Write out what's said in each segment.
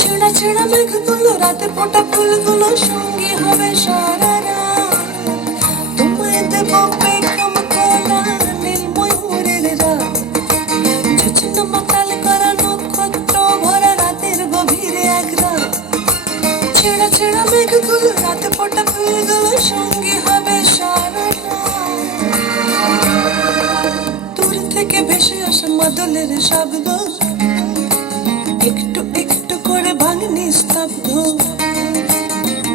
ছেঁড়া ছেঁড়া মেঘগুলো, রাতে ফোটা ফুলগুলো সঙ্গী হবে সারা রাত। তোমায় দেব বেগম করা নীল ময়ূরের রাত। ঝুছুন মাতাল করা নক্ষত্র ভরা রাতের গভীরে এক রাত। ছেঁড়া ছেঁড়া মেঘগুলো, রাতে ফোটা ফুলগুলো সঙ্গী আসা মাদলের শব্দ একটু একটু করে ভাঙনি স্তব্ধ।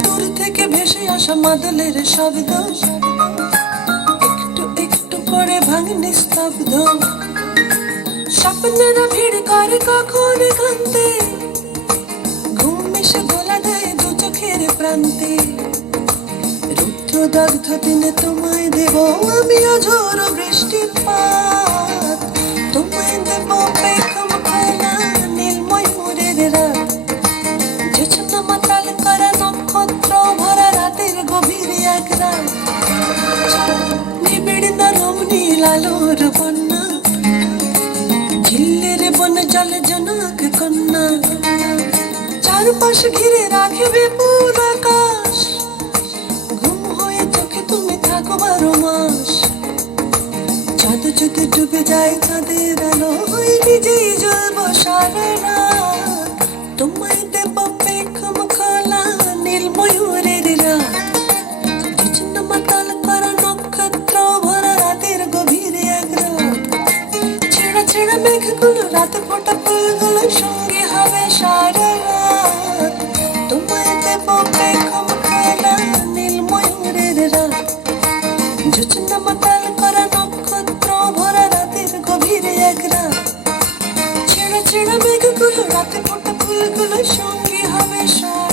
দূর থেকে ভেসে আসা মাদলের শব্দ। একটু একটু করে ভাঙনি স্তব্ধ। স্বপ্নেরা ভিড় করে কখন কান্তে ঘুম এসে দোলা দেয় দু চোখের প্রান্তে। রুদ্র দগ্ধ দিনে তোমায় দেব আমি অঝোর বৃষ্টির নিবিড় নীল আলোর বন্যা, ঝিল্লের বন জল জনক কন্যা। চারপাশ ঘিরে রাখবে পুর আকাশ। ঘুম হয়ে চোখে তুমি থাকো বারো মাস। চাঁদ যদি ডুবে যায় চাঁদের আলো হয়ে ছেঁড়া মেঘগুলো রাতে ফোটা ফুলগুলো সঙ্গে হবে সারা রাত। তোমায় দেব বেগম খোলা নীল ময়ূরের রাত। ঝুচন্য মাতাল করা নক্ষত্র ভরা রাতের গভীরে এক রাত। ছেঁড়া ছেঁড়া মেঘগুলো রাতে ফোটা ফুলগুলো সঙ্গে হবে সারা